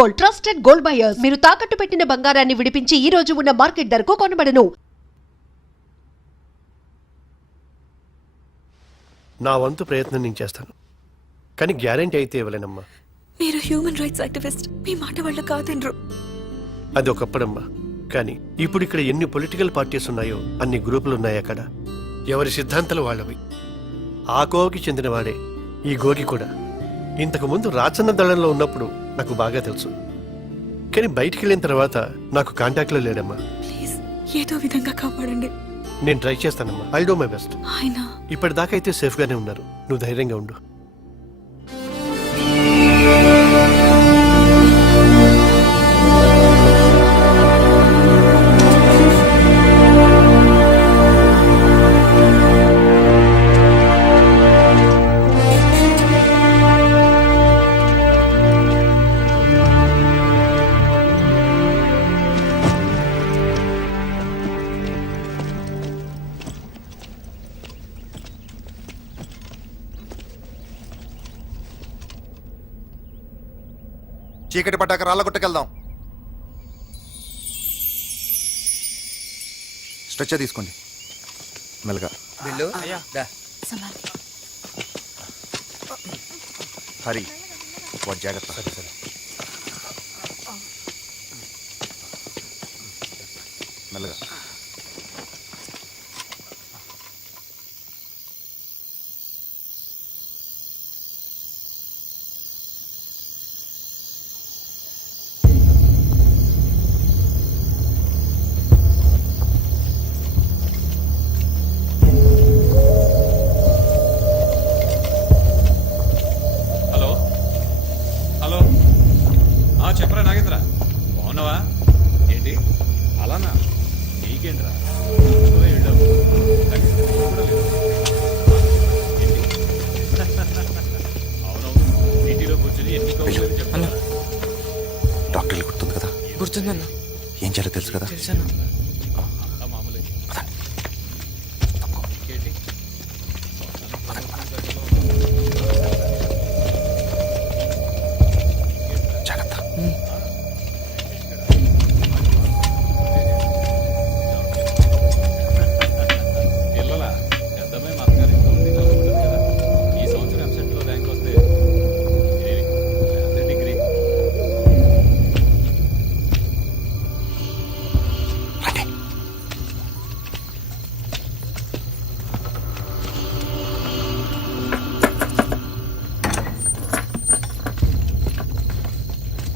Gold, trusted gold buyers. మీరు తాకట్టు పెట్టిన బంగారాన్ని విడిపించి ఈ రోజు ఉన్న మార్కెట్ ధరకు కొనబడను. నా వంతు ప్రయత్నం నేను చేస్తాను, కానీ గ్యారెంటీ అయితే ఇవ్వలేనమ్మా. మీరు హ్యూమన్ రైట్స్ యాక్టివిస్ట్, మీ మాట వాళ్ళు కాదనరు. అది ఒకప్పుడమ్మా, కానీ ఇప్పుడు ఇక్కడ ఎన్ని పొలిటికల్ పార్టీస్ ఉన్నాయో అన్ని గ్రూపులు ఉన్నాయి. అక్కడ ఎవరి సిద్ధాంతాలు వాళ్ళవి. ఆ కోవకి చెందినవాడే ఈ గోగి కూడా. ఇంతకు ముందు రాచన్న దళంలో ఉన్నప్పుడు నాకు బాగా తెలుసు, కానీ బయటికి వెళ్ళిన తర్వాత నాకు కాంటాక్ట్లో లేడమ్మా. ప్లీజ్ ఏదో విధంగా కాపాడండి. నేను ట్రై చేస్తానమ్మా. I do my best. ఆయన ఇప్పటిదాకా అయితే సేఫ్గానే ఉన్నారు. నువ్వు ధైర్యంగా ఉండు. చీకటి పట్టాక రాళ్ళ గుట్టకెళ్దాం. స్ట్రెచ్చర్ తీసుకోండి మెల్లగా. బిల్లు హరి వాడు జాగ్రత్త. మెల్లగా. చెప్పరా నాగేంద్ర, బాగున్నావా? ఏంటి అలానా? నీకేంట్రా అవునవును, సిటీలో కూర్చొని ఎన్ని కౌంటర్లు చెప్పాను. డాక్టర్లు గుర్తుంది కదా? గుర్తుందన్న. ఏం చేయాలో తెలుసు కదా? తెలుసన్నా. అంతా మామూలే. ఇంకేంటి? జాగ్రత్త. పిల్లల పెద్దమ్మాయి మా అత్తగారి ఇంట్లో ఉంది, చదువుకుంటుంది కదా. ఈ సంవత్సరం ఎంసెట్లో ర్యాంక్ వస్తే డిగ్రీ. రండి.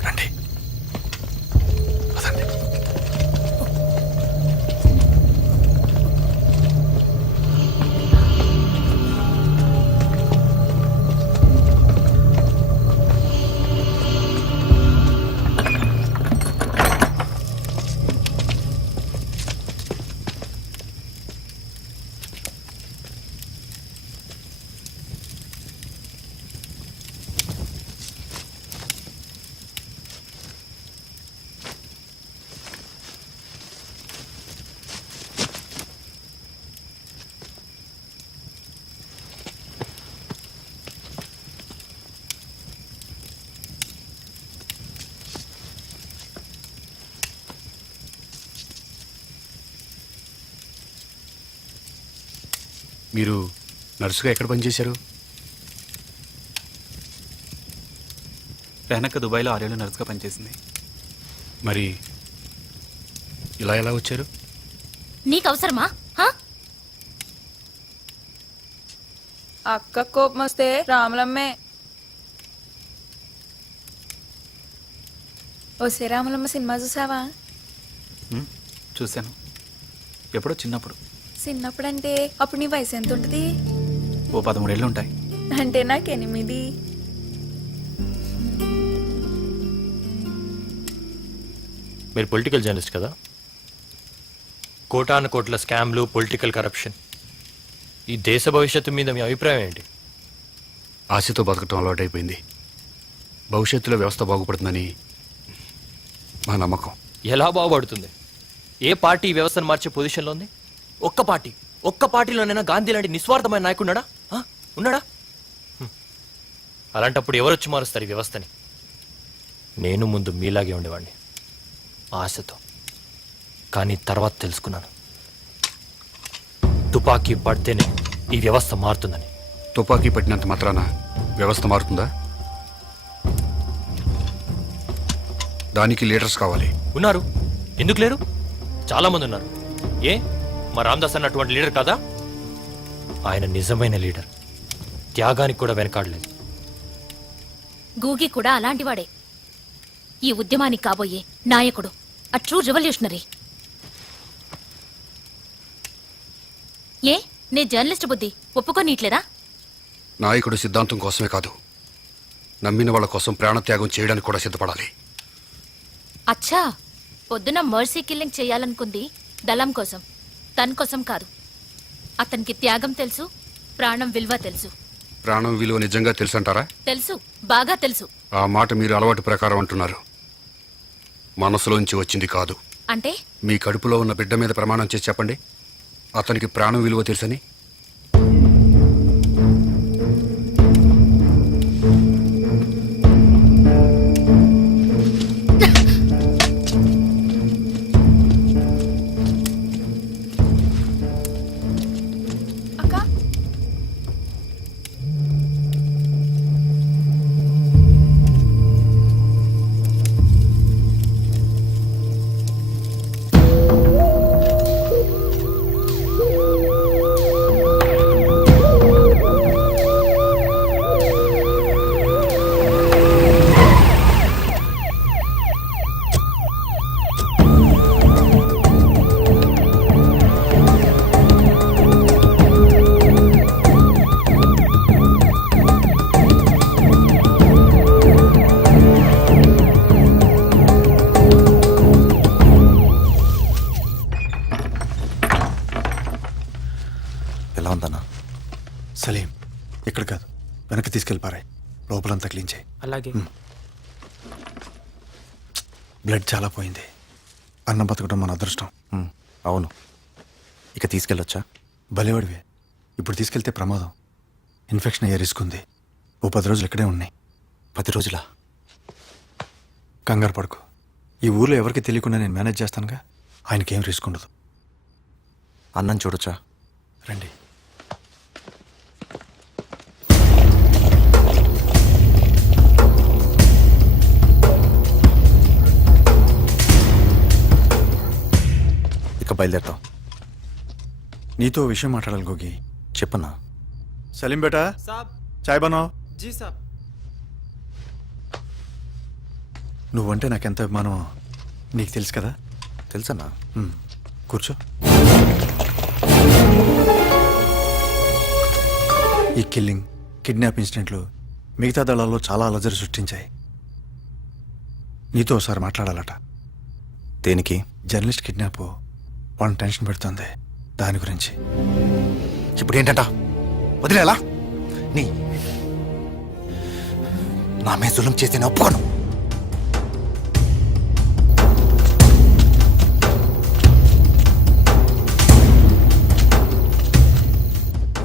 రండి. పదండి. మీరు నర్సుగా ఎక్కడ పనిచేశారు? వెనక దుబాయ్లో 6 ఏళ్ళు నర్సుగా పనిచేసింది. మరి ఇలా ఎలా వచ్చారు? నీకు అవసరమా? అక్క కోపం వస్తే రాములమ్మే. ఓసే రాములమ్మ సినిమా చూసావా? చూశాను, ఎప్పుడో చిన్నప్పుడు. చిన్నప్పుడంటే అప్పుడు నీ వయసు ఎంత ఉంటుంది? ఓ 13 ఏళ్ళు ఉంటాయి. అంటే నాకు 8. మీరు పొలిటికల్ జర్నలిస్ట్ కదా? కోటాను కోట్ల స్కామ్లు, పొలిటికల్ కరప్షన్, ఈ దేశ భవిష్యత్తు మీద మీ అభిప్రాయం ఏంటి? ఆశతో బతకటం అలవాటైపోయింది. భవిష్యత్తులో వ్యవస్థ బాగుపడుతుందని మా నమ్మకం. ఎలా బాగుపడుతుంది? ఏ పార్టీ ఈ వ్యవస్థను మార్చే పొజిషన్లో ఉంది? ఒక్క పార్టీలోనైనా గాంధీ లాంటి నిస్వార్థమైన నాయకున్నాడా? ఉన్నాడా? అలాంటప్పుడు ఎవరొచ్చి మారుస్తారు ఈ వ్యవస్థని? నేను ముందు మీలాగే ఉండేవాడిని, ఆశతో. కానీ తర్వాత తెలుసుకున్నాను, తుపాకీ పడితేనే ఈ వ్యవస్థ మారుతుందని. తుపాకీ పట్టినంత మాత్రాన వ్యవస్థ మారుతుందా? దానికి లీడర్స్ కావాలి. ఉన్నారు, ఎందుకు లేరు? చాలా మంది ఉన్నారు. ఏ మా రామదాస్ అన్న అటువంటి లీడర్ కాదా? ఆయన నిజమైన లీడర్, త్యాగానికి కూడా వెనకాడలేదు. గూగి కూడా అలాంటివాడే. ఈ ఉద్యమానికి కాబోయే నాయకుడు, ఆ ట్రూ రెవల్యూషనరీ. ఏ నీ జర్నలిస్ట్ బుద్ధి ఒప్పుకోనీట్లేదా? నాయకుడు సిద్ధాంతం కోసమే కాదు, నమ్మిన వాళ్ళ కోసం ప్రాణత్యాగం చేయడానికి కూడా సిద్ధపడాలి. అచ్చా, పొద్దున మర్సీ కిల్లింగ్ చేయాలనుకుంది దళం కోసం, తన కోసం కాదు. అతనికి త్యాగం తెలుసు, ప్రాణం విలువ తెలుసు. ప్రాణం విలువ నిజంగా తెలుసంటారా? తెలుసు, బాగా తెలుసు. ఆ మాట మీరు అలవాటు ప్రకారం అంటున్నారు, మనసులోంచి వచ్చింది కాదు. అంటే మీ కడుపులో ఉన్న బిడ్డ మీద ప్రమాణం చేసి చెప్పండి, అతనికి ప్రాణం విలువ తెలుసని. ఎలా ఉందన్నా? సలీం, ఇక్కడ కాదు, వెనక్కి తీసుకెళ్ళిపారాయి. లోపలంతా క్లీన్ చేయి. అలాగే. బ్లడ్ చాలా పోయింది. అన్నం బతకడం మన అదృష్టం. అవును. ఇక తీసుకెళ్ళొచ్చా? భలేవాడివే. ఇప్పుడు తీసుకెళ్తే ప్రమాదం. ఇన్ఫెక్షన్ అయ్యే రిస్క్ ఉంది. ఓ 10 రోజులు ఇక్కడే ఉన్నాయి. 10 రోజులా? కంగారు పడుకో. ఈ ఊర్లో ఎవరికి తెలియకుండా నేను మేనేజ్ చేస్తానుగా. ఆయనకేం రిస్క్ ఉండదు. అన్నం చూడొచ్చా? రండి. ఇక బయలుదేరుతాం. నీతో ఓ విషయం మాట్లాడాలి గోగి. చెప్పన్నా. సలీం బేటా, చాయ్ బనావ్. నువ్వంటే నాకెంత అభిమానమో నీకు తెలుసు కదా. తెలుసన్నా. కూర్చో. ఈ కిల్లింగ్, కిడ్నాప్ ఇన్సిడెంట్లు మిగతా దళాల్లో చాలా అలజడి సృష్టించాయి. నీతో ఒకసారి మాట్లాడాలట. దేనికి? జర్నలిస్ట్ కిడ్నాప్ వాళ్ళని టెన్షన్ పెడుతుంది. దాని గురించి. ఇప్పుడు ఏంటంట? వదిలేలా? నా మీద జులుం చేసి నేను ఒప్పుకోను.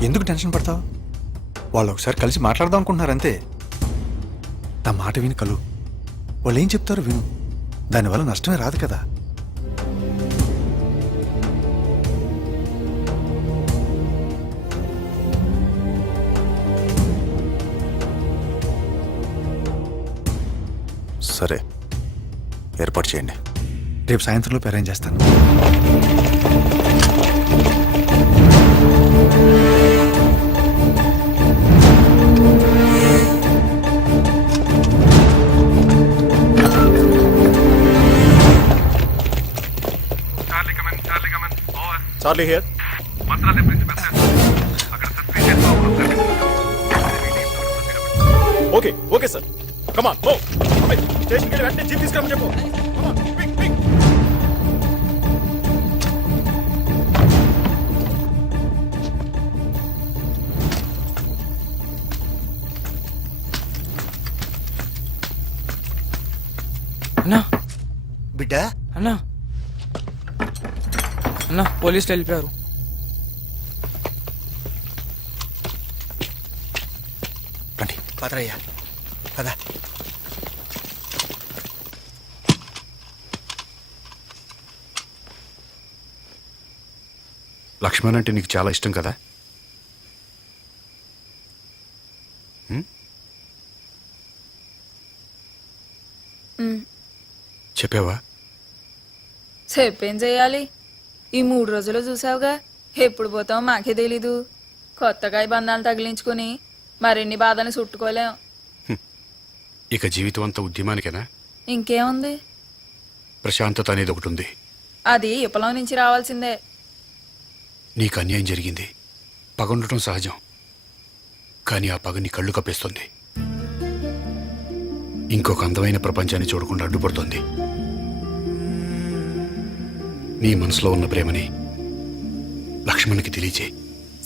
ఎందుకు టెన్షన్ పడతావు? వాళ్ళు ఒకసారి కలిసి మాట్లాడదాం అనుకుంటున్నారంతే. నా మాట విని కలు. వాళ్ళు ఏం చెప్తారో విను. దానివల్ల నష్టమే రాదు కదా. సరే, ఏర్పాటు చేయండి. రేపు సాయంత్రంలోపు అరేంజ్ చేస్తాను. Charlie here. Okay okay sir, come on go. స్టేషన్కి వెళ్ళి వెంటనే జీప్ తీసుకురమ్మని చెప్పు. Come on, quick, quick. అన్నా బిడ్డ, అన్నా అన్నా, పోలీసులు వెళ్ళిపోయారు. రండి. పదరయ్యా, పద. లక్ష్మణ్ అంటే నీకు చాలా ఇష్టం కదా? చెప్పావా? చెప్పేం చెయ్యాలి? ఈ 3 రోజులు చూసావుగా, ఎప్పుడు పోతామో మాకే తెలీదు. కొత్తగా ఈ బంధాలు తగిలించుకుని మరిన్ని బాధలు చుట్టుకోలేం. ఇక జీవితం అంతా ఉద్యమానికేనా? ఇంకేముంది, ప్రశాంతత అనేది ఒకటి ఉంది. అది విప్లవం నుంచి రావాల్సిందే. నీకు అన్యాయం జరిగింది, పగ ఉండటం సహజం. కానీ ఆ పగ నీ కళ్ళు కప్పేస్తుంది, ఇంకొక అందమైన ప్రపంచాన్ని చూడకుండా అడ్డుపడుతుంది. నీ మనసులో ఉన్న ప్రేమని లక్ష్మణ్కి తెలియచేయి.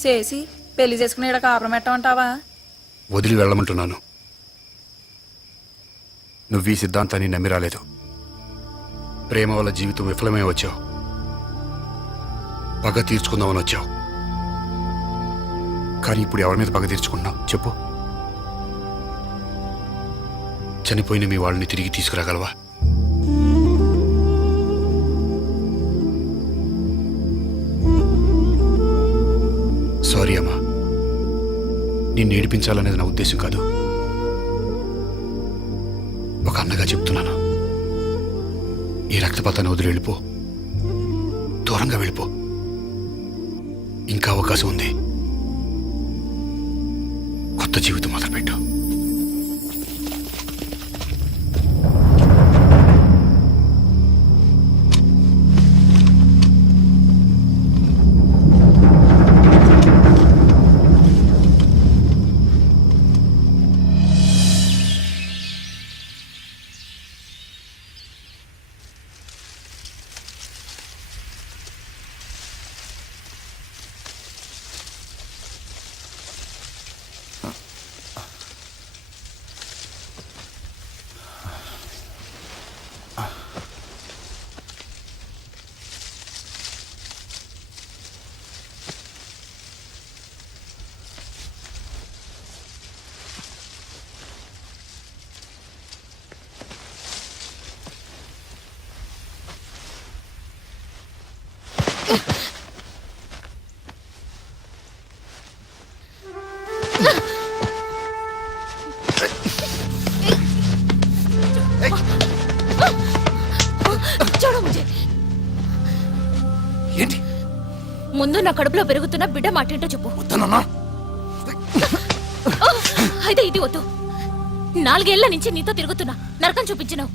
చేసి పెళ్లి చేసుకుని ఇక్కడ కాపురం పెట్టమంటావా? వదిలి వెళ్ళమంటున్నాను. నువ్వు ఈ సిద్ధాంతాన్ని నమ్మి రాలేదు. ప్రేమ వల్ల జీవితం విఫలమే వచ్చావు. పగ తీర్చుకుందామని వచ్చావు. కానీ ఇప్పుడు ఎవరి మీద పగ తీర్చుకున్నావు చెప్పు? చనిపోయిన మీ వాళ్ళని తిరిగి తీసుకురాగలవా? సారీ అమ్మా, నిన్ను ఏడిపించాలనేది నా ఉద్దేశం కాదు. ఒక అన్నగా చెప్తున్నాను, ఈ రక్తపాతాన్ని వదిలి వెళ్ళిపో, దూరంగా వెళ్ళిపో. ఇంకా అవకాశం ఉంది. కొత్త జీవితం మొదలుపెట్టు. ఏంటి? ముందు నా కడుపులో పెరుగుతున్న బిడ్డ మాటేంటో చెప్పు. వద్దనన్నా. అయితే ఇది వద్దు. 4 ఏళ్ల నుంచి నీతో తిరుగుతున్నా, నరకం చూపించినావు.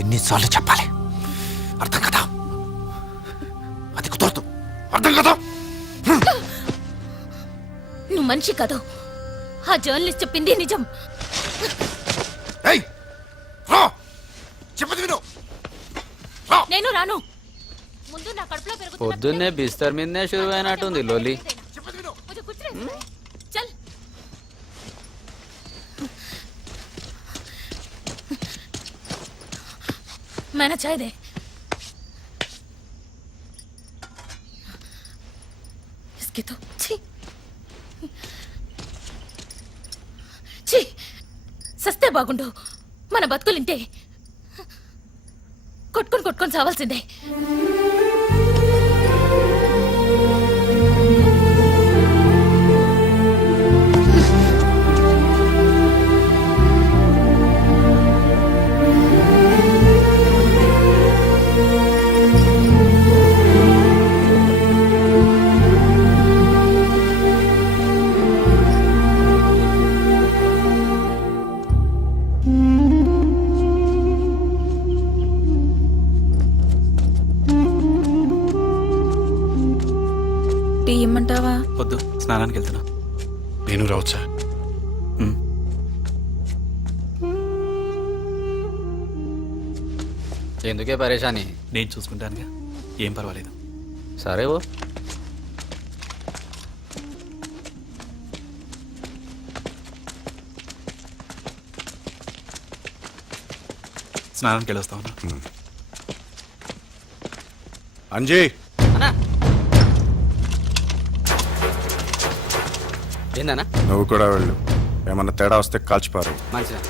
ఎన్నిసార్లు చెప్పాలి? అర్థం కదా? అది కుదరదు. అర్థం కదా? నువ్వు మనిషి కాదు. ఆ జర్నలిస్ట్ చెప్పింది నిజం. ఏయ్, రా. చెప్పదు విను. నేను రాను. ముందు నా కడుపులో పెరుగుతున్న పొద్దున్నే బిస్తర్ మీదనే షురు అయినట్టుంది లోలి. చెప్పదు విను. मुझे कुछ नहीं सुना है। चल मैंने चाय दे। इसकी तो छी छी సస్తే బాగుండు. మన బతుకులింటే కొట్టుకొని కొట్టుకొని చావాల్సిందే. టీ ఇమ్మంటావా? వద్దు, స్నానానికి వెళ్తున్నా. నేను రావచ్చా? ఎందుకే పరేషాని? నేను చూసుకుంటానుగా, ఏం పర్వాలేదు. సరే ఓ. స్నానానికి వెళ్ళొస్తా ఉన్నా. అంజీ, అన్నా ఏందన్నా? నువ్వు కూడా వెళ్ళు. ఏమన్నా తేడా వస్తే కాల్చిపారు. మంచిదా?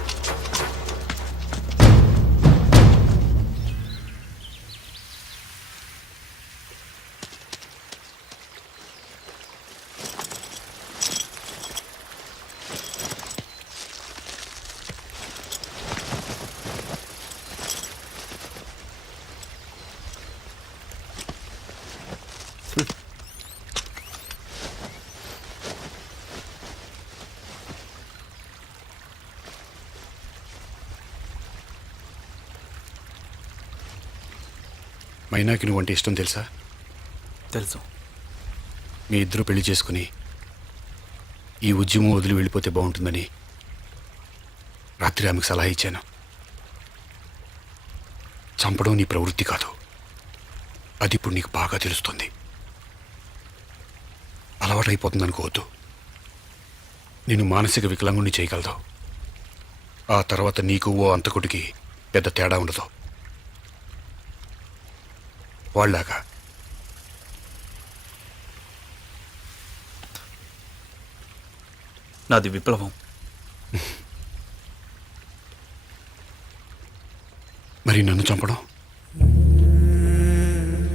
మైనాకి నువ్వంటే ఇష్టం తెలుసా? తెలుసు. మీ ఇద్దరు పెళ్లి చేసుకుని ఈ ఉద్యమం వదిలి వెళ్ళిపోతే బాగుంటుందని రాత్రి ఆమెకు సలహా ఇచ్చాను. చంపడం నీ ప్రవృత్తి కాదు, అది ఇప్పుడు నీకు బాగా తెలుస్తుంది. అలవాటైపోతుంది అనుకోవద్దు. నేను మానసిక వికలాంగుణ్ణి చేయగలదు. ఆ తర్వాత నీకు ఓ అంతకుడికి పెద్ద తేడా ఉండదు. వాళ్ళలాగా. నాది విప్లవం. మరి నన్ను చంపడం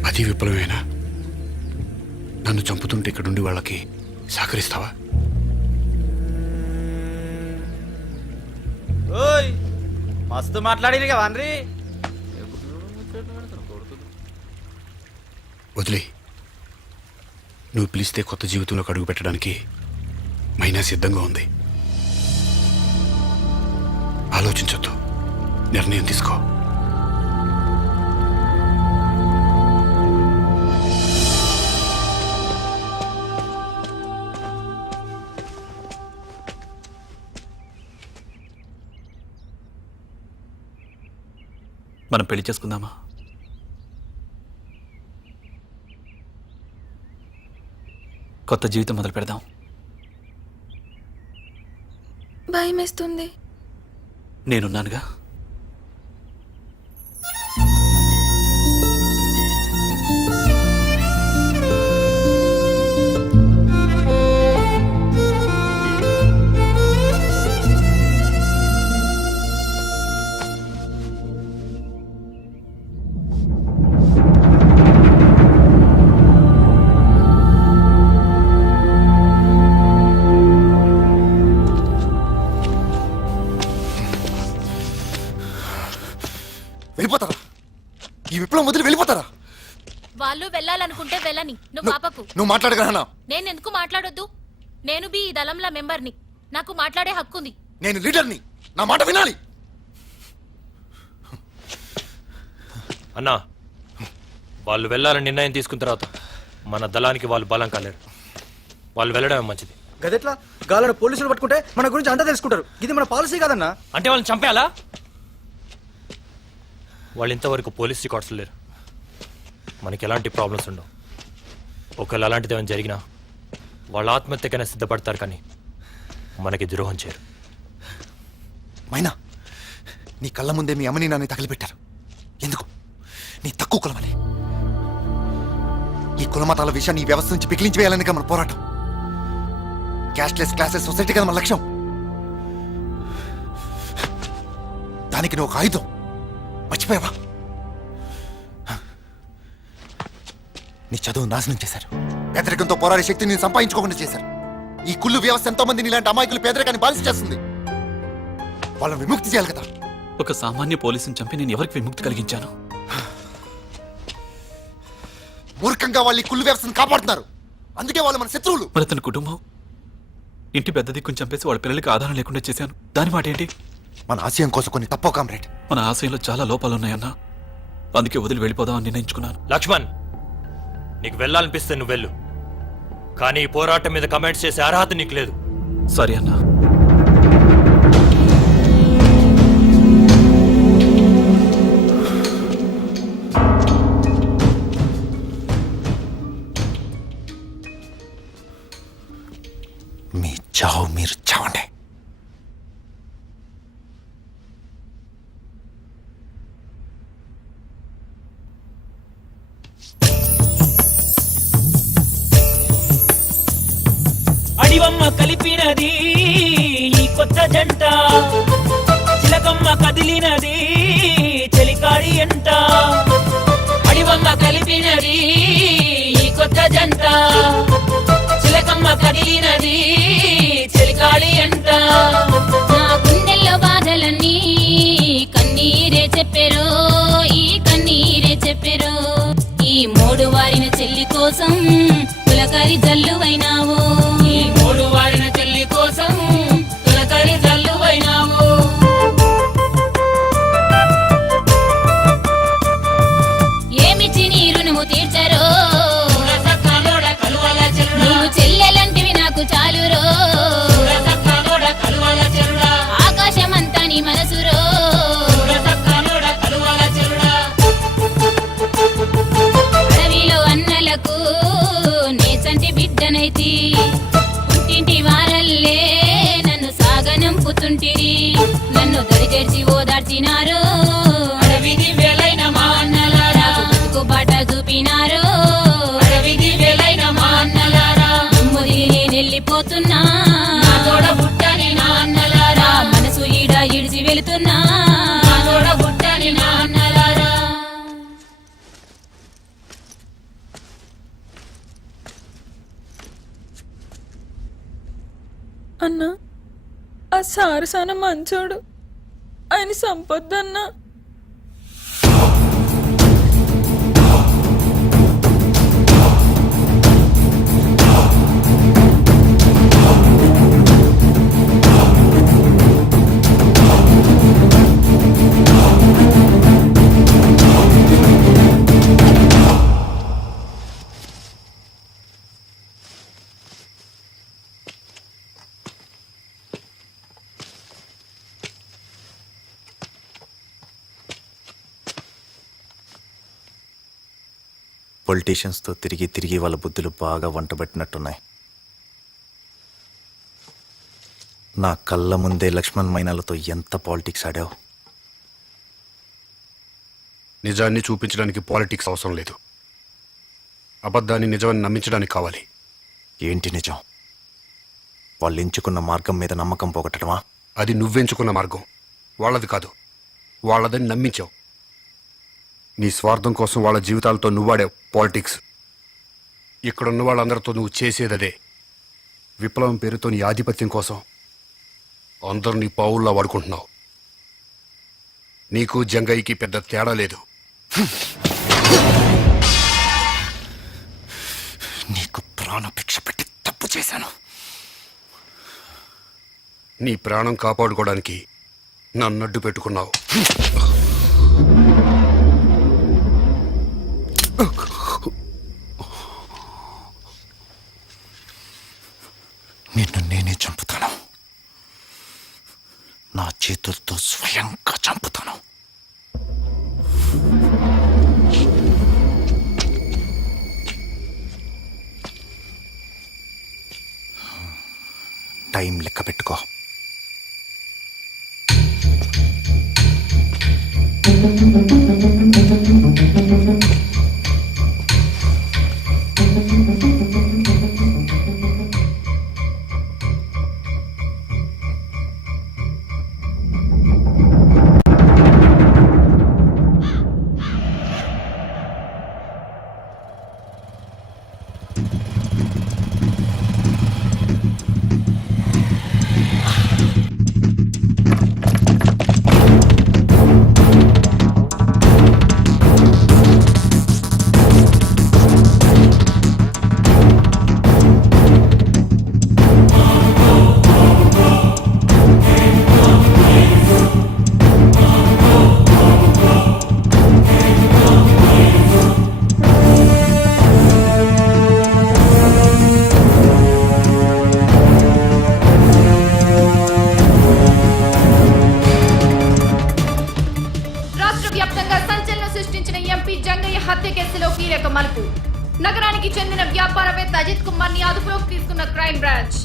అది విప్లవేనా? నన్ను చంపుతుంటే ఇక్కడుండి వాళ్ళకి సహకరిస్తావా? ఓయ్ మస్తు మాట్లాడి వాన్రీ. వదిలే. నువ్వు పిలిస్తే కొత్త జీవితంలోకి అడుగు పెట్టడానికి మైనా సిద్ధంగా ఉంది. ఆలోచించొద్దు, నిర్ణయం తీసుకో. మనం పెళ్లి చేసుకుందామా? కొత్త జీవితం మొదలు పెడదాం. భయమేస్తుంది. నేనున్నానుగా. వెళ్ళిపోతారా? ఈ విప్లవం వదిలి వెళ్ళిపోతారా? వాళ్ళు వెళ్ళాలనుకుంటే వెళ్ళని. నువ్వు పాపకు. నువ్వు మాట్లాడగలనా? నేను ఎందుకు మాట్లాడొద్దు? నేను ఈ దళంల మెంబర్ని. నాకు మాట్లాడే హక్కు ఉంది. నేను లీడర్ని, నా మాట వినాలి. అన్నా, వాళ్ళు వెళ్ళాలని నిర్ణయం తీసుకున్న తర్వాత మన దళానికి వాళ్ళు బలం కాలేరు. వాళ్ళు వెళ్ళడమే మంచిది. గదెట్లా? గాలను పోలీసులు పట్టుకుంటే మన గురించి అంతా తెలుసుకుంటారు. ఇది మన పాలసీ కాదన్నా. అంటే వాళ్ళని చంపేయాలా? వాళ్ళు ఇంతవరకు పోలీస్ రికార్డ్స్ లేరు. మనకి ఎలాంటి ప్రాబ్లమ్స్ ఉండవు. ఒకవేళ అలాంటిది ఏమైనా జరిగినా వాళ్ళ ఆత్మహత్యకైనా సిద్ధపడతారు, కానీ మనకి ద్రోహం చేయరు. మైనా, నీ కళ్ళ ముందే మీ అమ్మని నాన్న తగిలిపెట్టారు. ఎందుకు? నీ తక్కువ కులమని. ఈ కులమతాల విషయాన్ని ఈ వ్యవస్థ నుంచి పిగిలించి వేయాలని మన పోరాటం. క్యాష్లెస్ క్లాసెస్ సొసైటీ కదా మన లక్ష్యం. దానికి నువ్వు ఒక ఆయుధం. మర్చిపోయావా? నీ చదువు నాశనం చేశారు. పేదరికంతో పోరాడే శక్తిని నేను సంపాదించుకోకుండా చేశారు. ఈ కుళ్ళు వ్యవస్థ ఎంతో మంది ఇలాంటి అమాయకులు పేదరికాన్ని బానిస చేస్తుంది. వాళ్ళని విముక్తి చేయాలి కదా. ఒక సామాన్య పోలీసుని చంపి నేను ఎవరికి విముక్తి కలిగించాను? మూర్ఖంగా వాళ్ళు ఈ కుళ్ళు వ్యవస్థను కాపాడుతున్నారు. అందుకే వాళ్ళు మన శత్రువులు. మరి తన కుటుంబం, ఇంటి పెద్ద దిక్కుని చంపేసి వాళ్ళ పిల్లలకి ఆధారం లేకుండా చేశాను. దాని మాట ఏంటి? మన ఆశయం కోసం కొన్ని తప్పో కామ్రేడ్. మన ఆశయంలో చాలా లోపాలున్నాయన్నా. అందుకే వదిలి వెళ్ళిపోదామని నిర్ణయించుకున్నాను. లక్ష్మణ్, నీకు వెళ్ళాలనిపిస్తే నువ్వు వెళ్ళు, కానీ ఈ పోరాటం మీద కమెంట్స్ చేసే అర్హత నీకు లేదు. సరే అన్నా. మీ చావు మీరు చావండి. అడివమ్మ కలిపినది ఈ కొత్త జంట, చిలకమ్మ కదిలినది చెలికాడి ఎంట. అడివమ్మ కలిపినది ఈ కొత్త జంట, చిలకమ్మ కదిలినది చెలికాడి ఎంట. నా గుండెల్లో బాధలన్నీ కన్నీరే చెప్పెరు, ఈ కన్నీరే చెప్పెరు. ఈ మూడు వారిన చెల్లి కోసం పులకరి జల్లువైనావు. ఈ మూడు వారిన చెల్లి కోసం పులకరి జల్లువైనావు. ఏమిచ్చి మార్చినారు అడవి దివ్యలైన మా అన్నలారా బతుకు బాట చూపినారు అడవి దివ్యలైన మా అన్నలారా ముదిగి నేను వెళ్ళిపోతున్నా నా తోడ బుట్టని నా అన్నలారా మనసు ఈడ ఇడిచి వెళుతున్నా నా తోడ బుట్టని నా అన్నలారా. అన్నా ఆ సారసాన మంచోడు, ఆయన సంపొద్దన్నా. పొలిటీషియన్స్తో తిరిగి తిరిగి వాళ్ళ బుద్ధులు బాగా వంటబట్టినట్టున్నాయి. నా కళ్ళ ముందే లక్ష్మణ్ మైనాలతో ఎంత పాలిటిక్స్ ఆడావు. నిజాన్ని చూపించడానికి పాలిటిక్స్ అవసరం లేదు. అబద్ధాన్ని నిజమని నమ్మించడానికి కావాలి. ఏంటి నిజం? వాళ్ళు ఎంచుకున్న మార్గం మీద నమ్మకం పోగొట్టడమా? అది నువ్వెంచుకున్న మార్గం, వాళ్ళది కాదు. వాళ్ళదని నమ్మించావు. నీ స్వార్థం కోసం వాళ్ళ జీవితాలతో నువ్వాడావు పాలిటిక్స్. ఇక్కడున్న వాళ్ళందరితో నువ్వు చేసేదదే. విప్లవం పేరుతో నీ ఆధిపత్యం కోసం అందరూ నీ పావుల్లా వాడుకుంటున్నావు. నీకు జంగయ్యకి పెద్ద తేడా లేదు. నీకు ప్రాణభిక్ష పెట్టి తప్పు చేశాను. నీ ప్రాణం కాపాడుకోవడానికి నన్నడ్డు పెట్టుకున్నావు. నిన్ను నేనే చంపుతాను. నా చేతులతో స్వయంగా చంపుతాను. టైం లెక్క పెట్టుకో. హత్య కేసులో కీలక మలుపు. నగరానికి చెందిన వ్యాపారవేత్త అజిత్ కుమార్ ని అదుపులోకి తీసుకున్న క్రైమ్ బ్రాంచ్.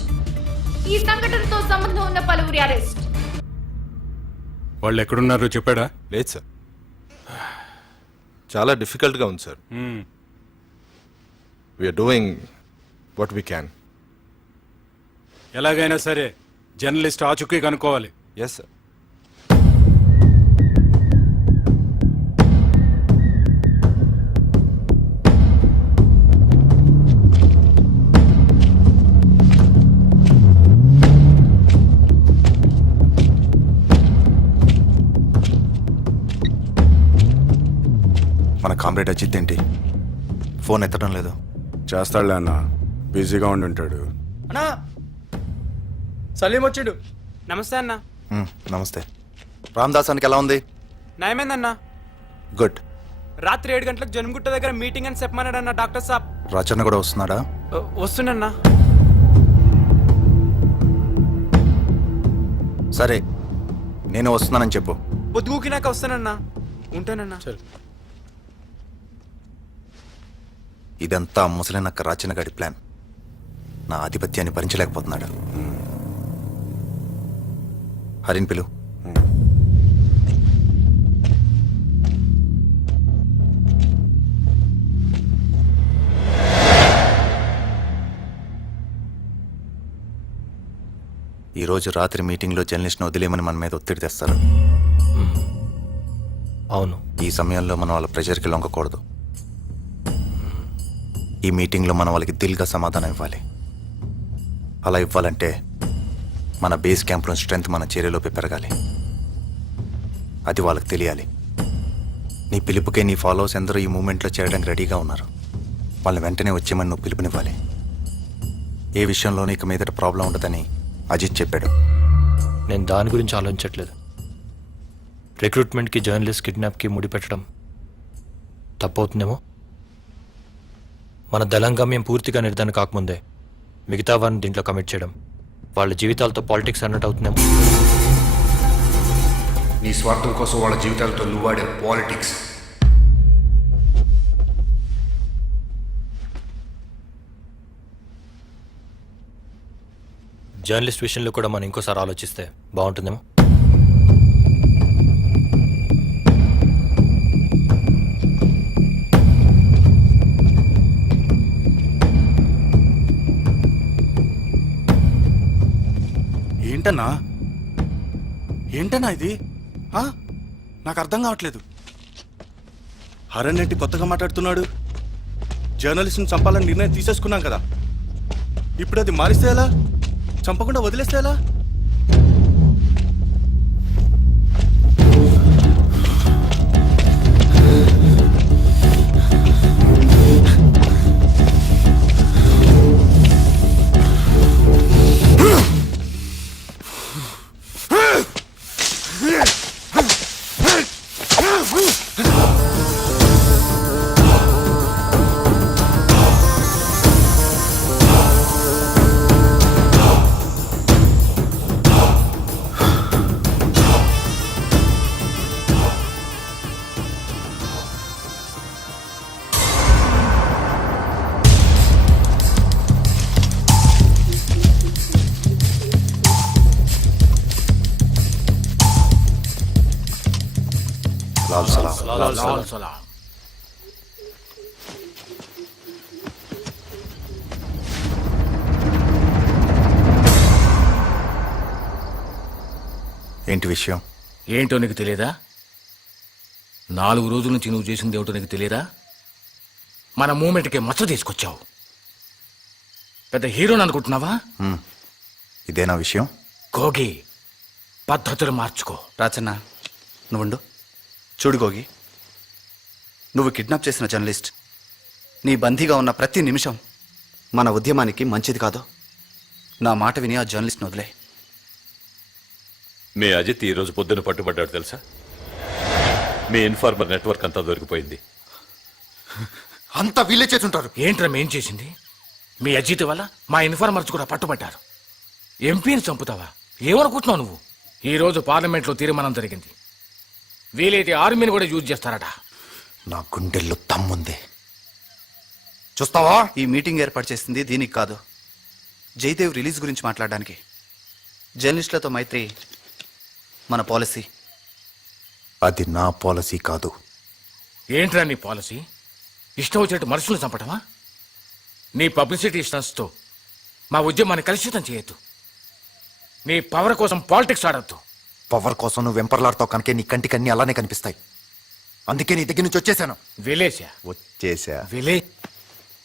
ఈ సంఘటనతో సంబంధం ఉన్న పలువురి అరెస్ట్. వాళ్ళు ఎక్కడున్నారో చెప్పాడా? లేదు సార్, చాలా డిఫికల్ట్గా ఉంది sir. We're doing what we can. ఎలాగైనా సరే జర్నలిస్ట్ ఆచూకీ కనుక్కోవాలి. Yes sir. మన కామ్రేడ్ అజిత్ ఏంటి ఫోన్ ఎత్తడం లేదు? చేస్తాడులే అన్న, బిజీగా ఉండి ఉంటాడు. అన్నా సలీం వచ్చిండు. నమస్తే అన్న. నమస్తే. రామదాసానికి ఎలా ఉంది? నయమేందన్నా. గుడ్. రాత్రి 7 గంటలకు జన్మగుట్ట దగ్గర మీటింగ్ అని చెప్పమన్నాడన్న డాక్టర్ సాబ్. రచన కూడా వస్తున్నాడా? వస్తుండన్నా. సరే, నేను వస్తున్నానని చెప్పు. పొద్దుగూకినాక వస్తానన్నా. ఉంటానన్నా. ఇదంతా ముసలినక్క రాచనగాడి ప్లాన్. నా ఆధిపత్యాన్ని భరించలేకపోతున్నాడు. హరిన్ పిలు. ఈరోజు రాత్రి మీటింగ్లో జర్నలిస్ట్ని వదిలేమని మన మీద ఒత్తిడి తెస్తారు. అవును. ఈ సమయంలో మనం వాళ్ళ ప్రెషర్కి లొంగకూడదు. ఈ మీటింగ్లో మనం వాళ్ళకి దిల్గా సమాధానం ఇవ్వాలి. అలా ఇవ్వాలంటే మన బేస్ క్యాంప్లో స్ట్రెంత్ మన చర్యలోపే పెరగాలి. అది వాళ్ళకి తెలియాలి. నీ పిలుపుకే నీ ఫాలోవర్స్ అందరూ ఈ మూమెంట్లో చేరడానికి రెడీగా ఉన్నారు. వాళ్ళని వెంటనే వచ్చేమని నువ్వు పిలుపునివ్వాలి. ఏ విషయంలోనూ ఇక మీదట ప్రాబ్లం ఉండదని అజిత్ చెప్పాడు. నేను దాని గురించి ఆలోచించట్లేదు. రిక్రూట్మెంట్కి జర్నలిస్ట్ కిడ్నాప్కి ముడిపెట్టడం తప్పవుతుందేమో. మన దళంగమ్యం పూర్తిగా నిర్ధారణ కాకముందే మిగతా వారిని దీంట్లో కమిట్ చేయడం వాళ్ళ జీవితాలతో పాలిటిక్స్ అన్నట్టు అవుతుందేమో. నీ స్వార్థం కోసం వాళ్ళ జీవితాలతో నువ్వాడే పాలిటిక్స్. జర్నలిస్ట్ విషయంలో కూడా మనం ఇంకోసారి ఆలోచిస్తే బాగుంటుందేమో. ఏంటన్నా ఏంటన్నా ఇది నాకు అర్థం కావట్లేదు. హరణ్ ఏంటి కొత్తగా మాట్లాడుతున్నాడు? జర్నలిస్ట్ని చంపాలని నిర్ణయం తీసేసుకున్నాం కదా, ఇప్పుడు అది మారిస్తే ఎలా? చంపకుండా వదిలేస్తే ఎలా? లాల్ సలాం. ఏంటి విషయం? ఏంటో నీకు తెలియదా? 4 రోజుల నుంచి నువ్వు చేసింది ఏమిటో నీకు తెలియదా? మన మూమెంట్కి మచ్చ తీసుకొచ్చావు. పెద్ద హీరోని అనుకుంటున్నావా? ఇదేనా విషయం? గోగి, పద్ధతులు మార్చుకో. రాచన్న నువ్వుండు. చూడు గోగి, నువ్వు కిడ్నాప్ చేసిన జర్నలిస్ట్ నీ బందీగా ఉన్న ప్రతి నిమిషం మన ఉద్యమానికి మంచిది కాదు. నా మాట విని ఆ జర్నలిస్ట్ని వదిలే. మీ అజిత్ ఈ రోజు పొద్దున పట్టుబడ్డాడు తెలుసా? మీ ఇన్ఫార్మర్ నెట్వర్క్ అంతా దొరికిపోయింది. అంతా వీళ్ళే చేస్తుంటారు. ఏంట్రా మేం చేసింది? మీ అజిత్ వల్ల మా ఇన్ఫార్మర్స్ కూడా పట్టుబడ్డారు. ఎంపీని చంపుతావా? ఏమనుకుంటున్నావు నువ్వు? ఈ రోజు పార్లమెంట్లో తీర్మానం జరిగింది, వీలైతే ఆర్మీని కూడా యూజ్ చేస్తారట. నా గుండెల్లో తమ్ముంది. చూస్తావా? ఈ మీటింగ్ ఏర్పాటు చేసింది దీనికి కాదు, జయదేవ్ రిలీజ్ గురించి మాట్లాడడానికి. జర్నలిస్టులతో మైత్రి మన పాలసీ. అది నా పాలసీ కాదు. ఏంట్రా నీ పాలసీ? ఇష్టం వచ్చినట్టు మనుషులను చంపటమా? నీ పబ్లిసిటీ స్టంట్స్తో మా ఉద్యమాన్ని కలుషితం చేయొద్దు. నీ పవర్ కోసం పాలిటిక్స్ ఆడద్దు. పవర్ కోసం నువ్వు వెంపర్లాడుతావు కనుక నీ కంటికి అన్ని అలానే కనిపిస్తాయి. అందుకే నీ దగ్గర నుంచి వచ్చేసాను. విలేజా? వచ్చేసా. విలేజ్